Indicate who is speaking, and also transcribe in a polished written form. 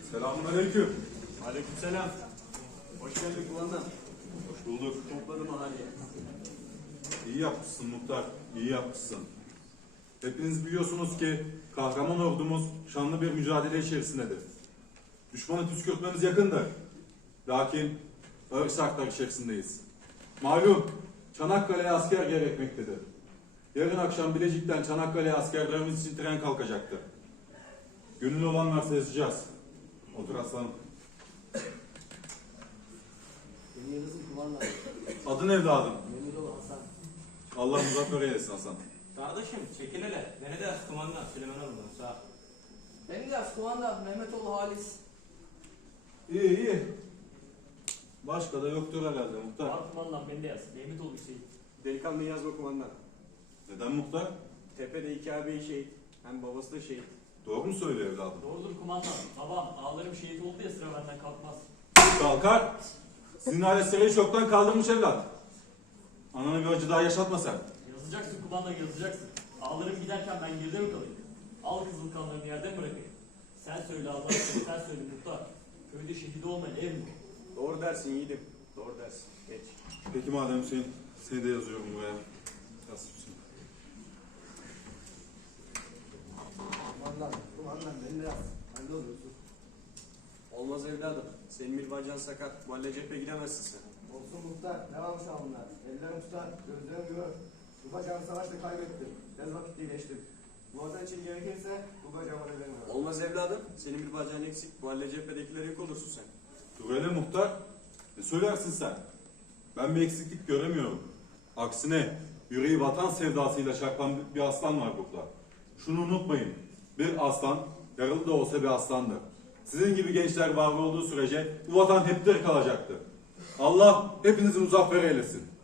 Speaker 1: Selamünaleyküm.
Speaker 2: Aleykümselam. Hoş geldin kumandan.
Speaker 1: Hoş bulduk.
Speaker 2: Topladım mahalleye.
Speaker 1: İyi yapmışsın muhtar, iyi yapmışsın. Hepiniz biliyorsunuz ki kahraman ordumuz şanlı bir mücadele içerisindedir. Düşmanı püskürtmemiz yakındır. Lakin ağır şartlar içerisindeyiz. Malum Çanakkale'ye asker gerekmektedir. Yarın akşam Bilecik'ten Çanakkale'ye askerlerimiz için tren kalkacaktır. Gönüllü olanlar seçeceğiz. Otur aslanım.
Speaker 2: Beni yarısın kumandan.
Speaker 1: Adın evladım.
Speaker 2: Memnun ol Hasan.
Speaker 1: Allah muzaffer eylesin Hasan.
Speaker 3: Kardeşim çekil hele. Beni de kumandan Süleyman Hanım'dan sağ ol.
Speaker 4: Benim de kumandan Mehmetoğlu Halis.
Speaker 1: İyi iyi. Başka da yoktur herhalde muhtar.
Speaker 5: Var kumandan beni de yaz. Mehmetoğlu Hüseyin.
Speaker 2: Delikanlı yazma kumandan.
Speaker 1: Neden muhtar?
Speaker 2: Tepede iki ağabeyi şehit. Hem babası da şehit.
Speaker 1: Doğru mu söylüyor evladım?
Speaker 5: Doğrudur kumandan. Babam ağlarım şehit oldu ya sıra benden kalkmaz.
Speaker 1: Kalkar. Sizin ailesleri çoktan kaldırmış evlat. Ananı bir acı daha yaşatma sen.
Speaker 5: Yazacaksın kumandan yazacaksın. Ağlarım giderken ben geride mi kalayım? Al kızıl kanlarını yerden bırakayım. Sen söyle Allah aşkına sen söyle muhtar. Köyde şehit olmayan ev mi?
Speaker 2: Doğru dersin yiğidim. Doğru dersin. Geç.
Speaker 1: Peki madem Hüseyin, seni de yazıyorum buraya. Yaz Hüseyin.
Speaker 2: Kumandan beni de yaz. Hadi olursun. Olmaz evladım. Senin bir bacağın sakat. Mahalle cephe gidemezsin sen.
Speaker 6: Olsun muhtar, ne varmış bunlar? Ellerim tutar, gözlerim görür. Bu bacağımı savaşta kaybettim. Tez vakit iyileştim. Bu vatan için gerekirse bu bacağıma da benim var.
Speaker 2: Olmaz evladım. Senin bir bacağın eksik. Mahalle cephedekilere yük olursun sen.
Speaker 1: Dur hele muhtar. Ne söylersin sen? Ben bir eksiklik göremiyorum. Aksine yüreği vatan sevdasıyla çarpan bir aslan var burada. Şunu unutmayın. Bir aslan, yaralı da olsa bir aslandır. Sizin gibi gençler var olduğu sürece bu vatan hep diri kalacaktır. Allah hepinizi muzaffer eylesin.